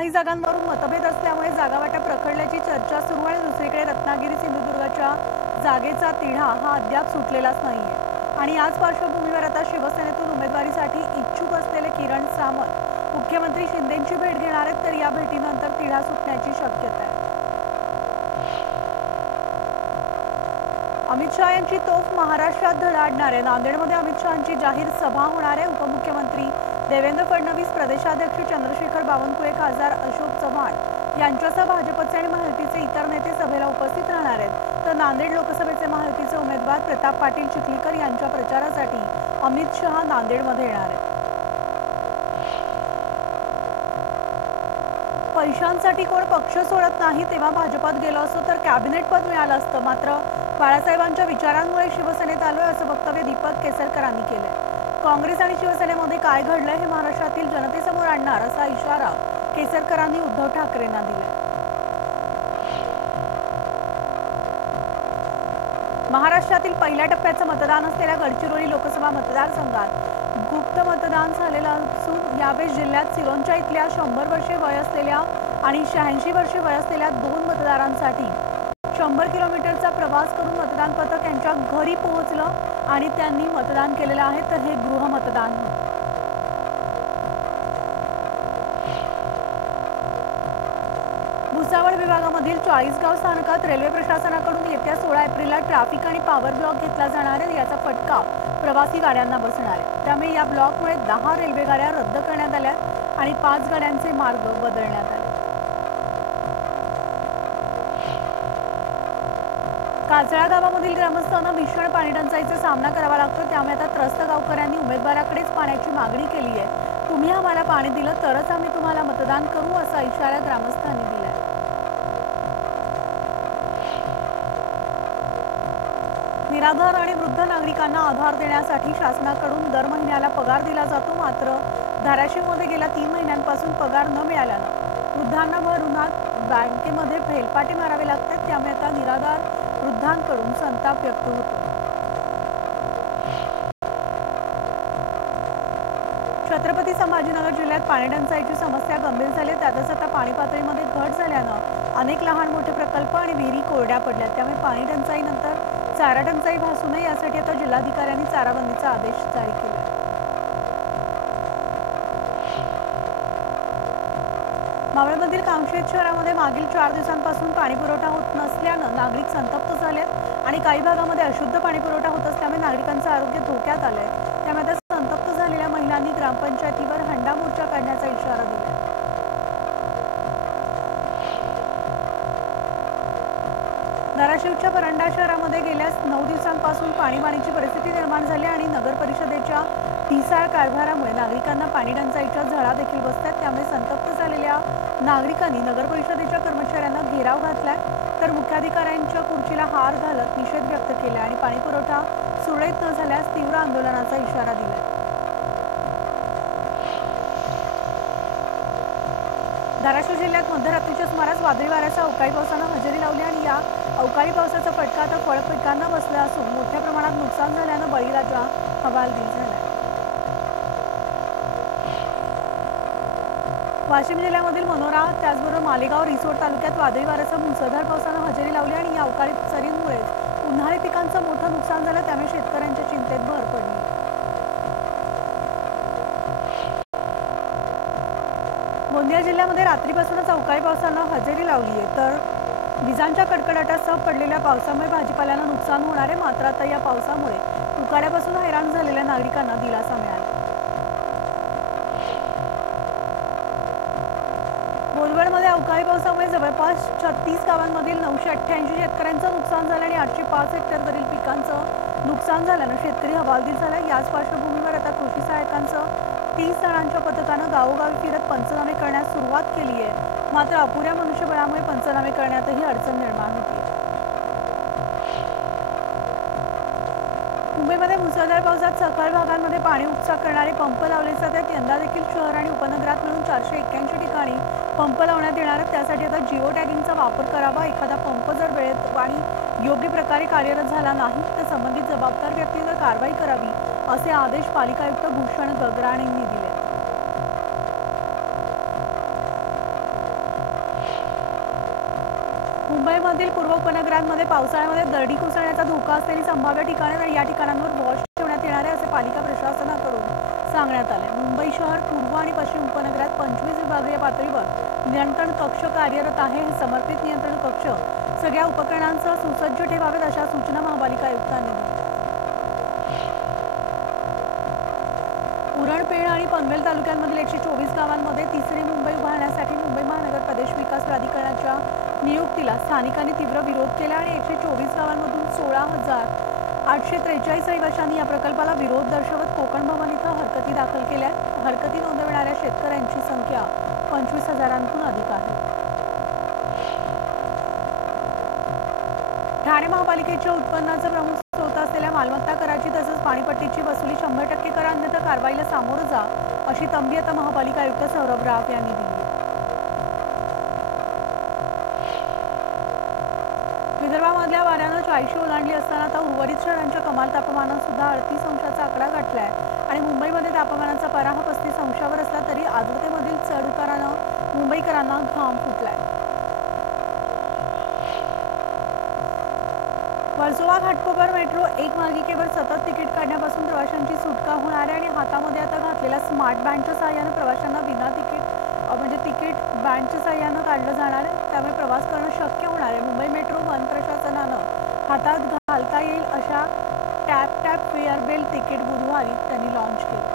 काही जागांवरून मतभेद असल्यामुळे जागावाटप रखडल्याची चर्चा सुरू आहे। दुसरीकडे रत्नागिरी सिंधुदुर्गच्या जागेचा तिढा हा अद्याप सुटलेलाच नाहीये आणि याच पार्श्वभूमीवर आता शिवसेनेतून उमेदवारीसाठी इच्छुक असलेले किरण सामंत मुख्यमंत्री शिंदेंची भेट घेणार आहेत, तर या भेटीनंतर तिढा सुटण्याची शक्यता आहे। अमित शहा यांची तोफ महाराष्ट्रात धडाडणार आहे। नांदेडमध्ये अमित शहांची जाहीर सभा होणार आहे। उपमुख्यमंत्री देवेंद्र फडणवीस, प्रदेशाध्यक्ष चंद्रशेखर बावनकुळे, खासदार अशोक चव्हाण यांच्यासह भाजपचे आणि महायुतीचे इतर नेते सभेला उपस्थित राहणार आहेत। तर नांदेड लोकसभेचे महायुतीचे उमेदवार प्रताप पाटील चिखलीकर यांच्या प्रचारासाठी अमित शहा नांदेडमध्ये येणार आहेत। पैशांसाठी कोण पक्ष सोडत नाही, तेव्हा भाजपात गेलो असतो तर कॅबिनेट पद मिळालं असतं, मात्र बाळासाहेबांच्या विचारांमुळे शिवसेनेत आलोय असं वक्तव्य दीपक केसरकरांनी केलंय। काँग्रेस आणि शिवसेनेमध्ये काय घडलंय हे महाराष्ट्रातील जनतेसमोर आणणार असा इशारा केसरकरांनी उद्धव ठाकरेंना दिलाय। महाराष्ट्रातील पहिल्या टप्प्याचं मतदान असलेल्या गडचिरोली लोकसभा मतदारसंघात गुप्त मतदान झालेलं असून यावेळी जिल्ह्यात सिरोंचा इथल्या 100 वर्षे वय असलेल्या आणि 86 वर्षे वय असलेल्या 2 मतदारांसाठी 100 किलोमीटरचा प्रवास करून मतदान पथक यांच्या घरी पोहोचलं आणि त्यांनी मतदान केलेलं आहे, तर हे गृहमतदान होतं। भुसावळ विभागामधील 40 गाव स्थानकात रेल्वे प्रशासनाकडून येत्या 16 एप्रिलला ट्रॅफिक आणि पॉवर ब्लॉक घेतला जाणार आहे। याचा फटका प्रवासी गाड्यांना बसणार आहे। त्यामुळे या ब्लॉकमुळे 10 रेल्वे गाड्या रद्द करण्यात आल्या आणि 5 गाड्यांचे मार्ग बदलण्यात आले। काजळा गावामधील ग्रामस्थांना भीषण पाणी टंचाईचा सामना करावा लागतो, त्यामुळे आता त्रस्त गावकऱ्यांनी उमेदवाराकडेच पाण्याची मागणी केली आहे। तुम्ही आम्हाला पाणी दिलं तरच आम्ही तुम्हाला मतदान करू असा इशारा ग्रामस्थांनी दिलाय। निराधार आणि वृद्ध नागरिकांना आधार देण्यासाठी शासनाकडून दर महिन्याला पगार दिला जातो, मात्र धाराशिवमध्ये गेल्या 3 महिन्यांपासून पगार न मिळाल्यानं वृद्धांना भर उन्हात बँकेमध्ये फेलपाटे मारावे लागतात। त्यामुळे आता निराधार वृद्धांकडून संताप व्यक्त होतो। छत्रपती संभाजीनगर जिल्ह्यात पाणी टंचाईची समस्या गंभीर झाली। त्यातच आता पाणी पातळीमध्ये घट झाल्यानं अनेक लहान मोठे प्रकल्प आणि विहिरी कोरड्या पडल्या। त्यामुळे पाणी टंचाईनंतर चारा टंचाई भासू नये यासाठी आता जिल्हाधिकाऱ्यांनी चाराबंदीचा आदेश जारी केला। मावळमधील कामशेत शहरामध्ये मागील 4 दिवसांपासून पाणी पुरवठा होत नसल्यानं नागरिक संतप्त झालेत आणि काही भागामध्ये अशुद्ध पाणी पुरवठा होत असल्यामुळे नागरिकांचं आरोग्य धोक्यात आलंय। त्यामुळे संतप्त झालेल्या महिलांनी ग्रामपंचायतीवर हंडा मोर्चा काढण्याचा इशारा दिला। धाराशिवच्या परंडा शहरामध्ये गेल्या 9 दिवसांपासून पाणीबाणीची परिस्थिती निर्माण झाली आणि नगर परिषदेच्या ढिसाळ कारभारामुळे नागरिकांना पाणी टंचाईच्या झळा देखील बसतात। त्यामुळे संतप्त झालेल्या नागरिकांनी नगर परिषदेच्या कर्मचाऱ्यांना घेराव घातलाय, तर मुख्याधिकाऱ्यांच्या खुर्चीला हार घालत निषेध व्यक्त केला आणि पाणी पुरवठा सुरळीत न झाल्यास तीव्र आंदोलनाचा इशारा दिलाय। धाराशिव जिल्ह्यात मध्यरात्रीच्या सुमारास वादळी वाऱ्यासह अवकाळी पावसानं हजेरी लावली आणि या अवकाळी पावसाचा फटका आता फळ पिकांना बसला असून मोठ्या प्रमाणात नुकसान झाल्यानं बळीराजा हवालदिल झालाय। वाशिम जिल्ह्यामधील मनोरा त्याचबरोबर मालेगाव रिसोड तालुक्यात वादळी वाऱ्यासह मुसळधार पावसानं हजेरी लावली आणि या अवकाळी सरींमुळे उन्हाळी पिकांचं मोठं नुकसान झालं। त्यामुळे शेतकऱ्यांच्या चिंतेत भर पडली। गोंदिया जिल्ह्यामध्ये रात्रीपासूनच अवकाळी पावसानं हजेरी लावली आहे, तर विजांच्या कडकडाटासह पडलेल्या पावसामुळे भाजीपाल्यानं नुकसान होणार आहे। मात्र आता या पावसामुळे उकाड्यापासून हैराण झालेल्या नागरिकांना दिलासा मिळाला। बोलवडमध्ये अवकाळी पावसामुळे जवळपास 36 गावांमधील 988 शेतकऱ्यांचं नुकसान झालं आणि 805 हेक्टरवरील पिकांचं नुकसान झाल्यानं शेतकरी हवालदिल झाला। याच पार्श्वभूमीवर आता कृषी सहाय्यकांचं 30 जणांच्या पथकानं गावोगावी फिरत पंचनामे करण्यास सुरुवात केली आहे। मात्र अपुऱ्या मनुष्यबळामुळे पंचनामे करण्यातही अडचण निर्माण होती। मुंबईमध्ये मुसळधार पावसात सखल भागांमध्ये पाणी उपसा करणारे पंप लावले जातात। यंदा देखील शहर आणि उपनगरात मिळून 481 ठिकाणी पंप लावण्यात येणार आहेत। त्यासाठी आता जिओ टॅगिंगचा वापर करावा। एखादा पंप जर वेळेत आणि योग्य प्रकारे कार्यरत झाला नाही तर संबंधित जबाबदार व्यक्तीवर कारवाई करावी असे आदेश पालिका आयुक्त भूषण गगराणी यांनी दिले। मुंबईमधील पूर्व उपनगरांमध्ये पावसाळ्यामध्ये दरडी कोसळण्याचा धोका असलेली संभाव्य ठिकाणे आणि या ठिकाणांवर वॉच ठेवण्यात येणार आहे, असे पालिका प्रशासनाकडून सांगण्यात आले. मुंबई शहर, पूर्व आणि पश्चिम उपनगरात 25 विभागीय पातळीवर नियंत्रण कक्ष कार्यरत आहे. हे समर्पित नियंत्रण कक्ष सगळ्या उपकरणांसह सुसज्ज ठेवावेत, अशा सूचना महापालिका आयुक्तांनी दिल्या. उरण, पेण आणि पनवेल तालुक्यांमधील 124 गावांमध्ये तिसरी मुंबई उभारण्यासाठी मुंबई महानगर प्रदेश विकास प्राधिकरणाच्या नियुक्तीला स्थानिकांनी तीव्र विरोध केला आणि 124 गावांमधून 16,843 रहिवाशांनी या प्रकल्पाला विरोध दर्शवत कोकण भवन इथं हरकती दाखल केल्या. हरकती नोंदवणाऱ्या शेतकऱ्यांची संख्या 25,000 अधिक आहे. ठाणे महापालिकेच्या उत्पन्नाचा प्रमुख स्रोत असलेल्या मालमत्ता कराची तसंच पाणीपट्टीची वसुली 100% करा, अन्यथा कारवाईला सामोरं जा, अशी तंबी आता महापालिका आयुक्त सौरभ राव यांनी दिली. विदर्भामधल्या वाऱ्यानं 40 ओलांडली असताना आता उर्वरित शहरांच्या कमाल तापमानात सुद्धा 38 आकडा गाठलाय आणि मुंबईमध्ये तापमानाचा पारा हा 35 असला तरी आर्द्रतेमधील चढ उतारानं मुंबईकरांना घाम फुटलाय. वर्सोवा घाटकोपर मेट्रो एक मार्गिकेवर सतत तिकीट काढण्यापासून प्रवाशांची सुटका होणार आहे आणि हातामध्ये आता घातलेल्या स्मार्ट बँडच्या साहाय्याने प्रवाशांना विना तिकीट बँडच्या साहाय्यानं काढलं जाणार आहे. त्यामुळे प्रवास करणं शक्य होणार आहे. मुंबई मेट्रो वन प्रशासनानं हातात घालता येईल अशा टॅप फेअर बेल तिकीट बुधवारी त्यांनी लॉन्च केलं.